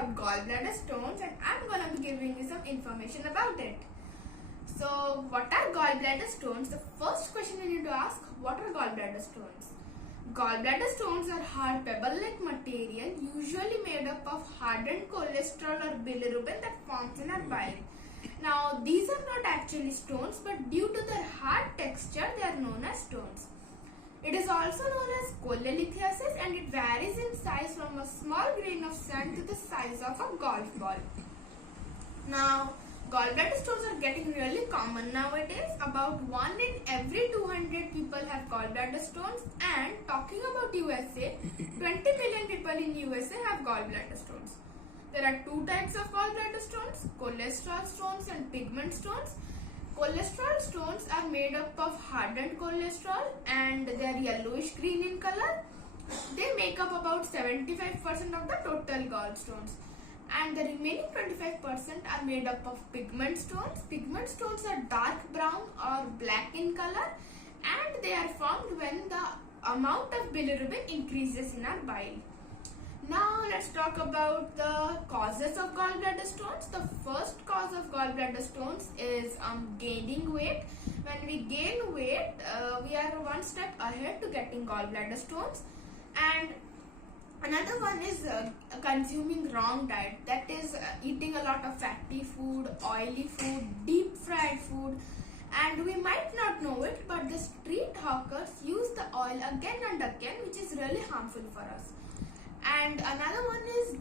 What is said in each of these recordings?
about gallbladder stones, and I'm gonna be giving you some information about it. So, what are gallbladder stones? The first question we need to ask, what are gallbladder stones? Gallbladder stones are hard pebble-like material usually made up of hardened cholesterol or bilirubin that forms in our bile. Now, these are not actually stones, but due to their hard texture, they are known as stones. It is also known as cholelithiasis, and it varies in size from a small grain of sand to the size of a golf ball. Now, gallbladder stones are getting really common nowadays. About 1 in every 200 people have gallbladder stones, and talking about USA, 20 million people in USA have gallbladder stones. There are two types of gallbladder stones, cholesterol stones and pigment stones. Cholesterol stones are made up of hardened cholesterol and they are yellowish green in color. They make up about 75% of the total gallstones. And the remaining 25% are made up of pigment stones. Pigment stones are dark brown or black in color, and they are formed when the amount of bilirubin increases in our bile. Now let's talk about the causes of gallbladder stones. The first cause of gallbladder stones is gaining weight. When we gain weight, we are one step ahead to getting gallbladder stones. And another one is consuming wrong diet, that is eating a lot of fatty food, oily food, deep fried food, and we might not know it, but the street hawkers use the oil again and again, which is really harmful for us. And another one is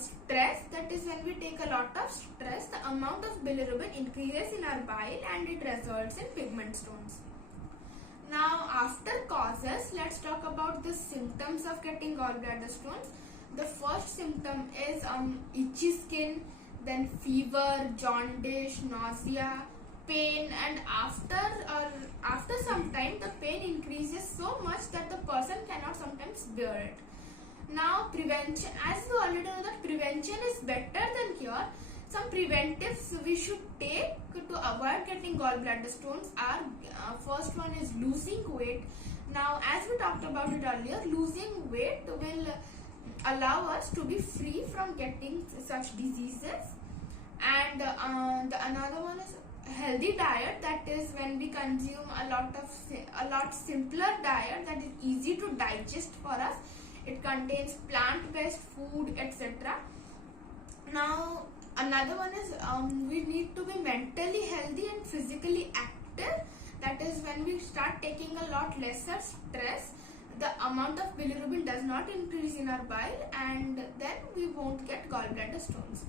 stress, that is when we take a lot of stress, the amount of bilirubin increases in our bile and it results in pigment stones. Now, after causes, let's talk about the symptoms of getting gallbladder stones. The first symptom is itchy skin, then fever, jaundice, nausea, pain, and after some time the pain increases so much that the person cannot sometimes bear it. Now, prevention, as we already know that prevention is better than cure. Some preventives we should take to avoid getting gallbladder stones are, first one is losing weight. Now, as we talked about it earlier, losing weight will allow us to be free from getting such diseases. And another one is healthy diet, that is when we consume a lot simpler diet that is easy to digest for us. It contains plant-based food, etc. Now, another one is we need to be mentally healthy and physically active. That is when we start taking a lot lesser stress, the amount of bilirubin does not increase in our bile, and then we won't get gallbladder stones.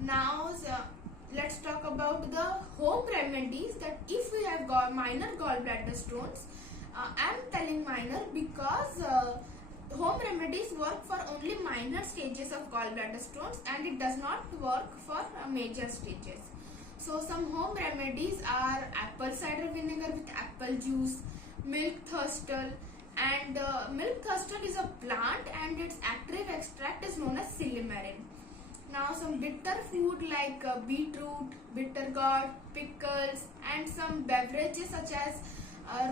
Now, let's talk about the home remedies, that if we have minor gallbladder stones, I'm telling minor because home remedies work for only minor stages of gallbladder stones and it does not work for major stages. So some home remedies are apple cider vinegar with apple juice, milk thistle, and milk thistle is a plant and its active extract is known as silymarin. Now some bitter food like beetroot, bitter gourd, pickles, and some beverages such as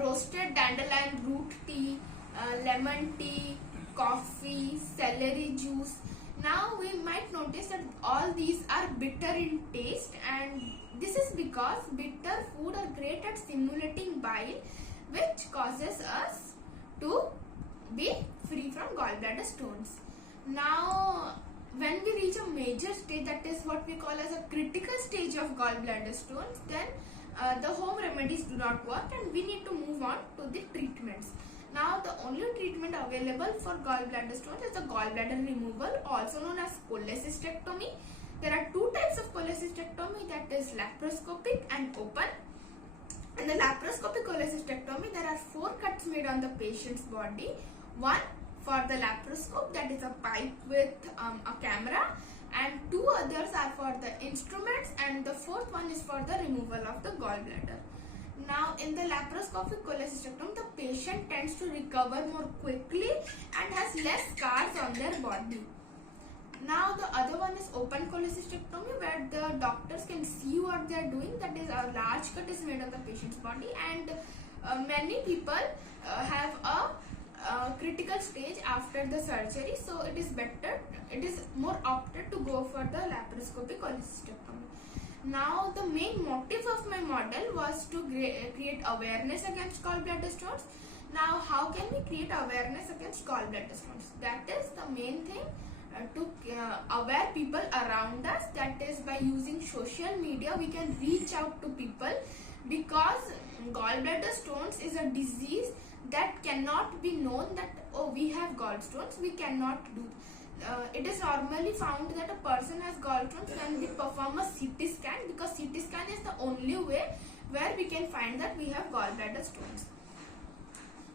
roasted dandelion root tea, lemon tea, coffee, celery juice. Now we might notice that all these are bitter in taste, and this is because bitter food are great at stimulating bile, which causes us to be free from gallbladder stones. Now, when we reach a major stage, that is what we call as a critical stage of gallbladder stones, then the home remedies do not work and we need to move on to the treatments. Now, the only treatment available for gallbladder stones is the gallbladder removal, also known as cholecystectomy. There are two types of cholecystectomy, that is laparoscopic and open. In the laparoscopic cholecystectomy, there are 4 cuts made on the patient's body. One for the laparoscope, that is a pipe with a camera, and 2 others are for the instruments, and the 4th one is for the removal of the gallbladder. Now, in the laparoscopic cholecystectomy, the patient tends to recover more quickly and has less scars on their body. Now, the other one is open cholecystectomy, where the doctors can see what they are doing. That is, a large cut is made on the patient's body, and many people have a critical stage after the surgery, so it is more opted to go for the laparoscopic cholecystectomy. Now the main motive of my model was to create awareness against gallbladder stones. Now how can we create awareness against gallbladder stones? That is the main thing, to aware people around us. That is, by using social media we can reach out to people, because gallbladder stones is a disease that cannot be known that, oh, we have gallstones, we cannot do. It is normally found that a person has gallstones when we perform a CT scan, because CT scan is the only way where we can find that we have gallbladder stones.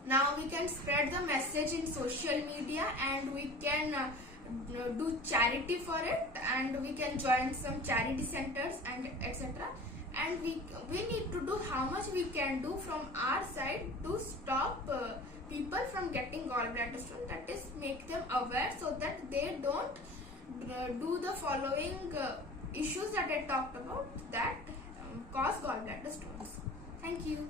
Now we can spread the message in social media, and we can do charity for it, and we can join some charity centers and etc. And we need to do how much we can do from our side to stop people from getting gallbladder stone. That is, make them aware so that they don't do the following issues that I talked about that cause gallbladder stones. Thank you.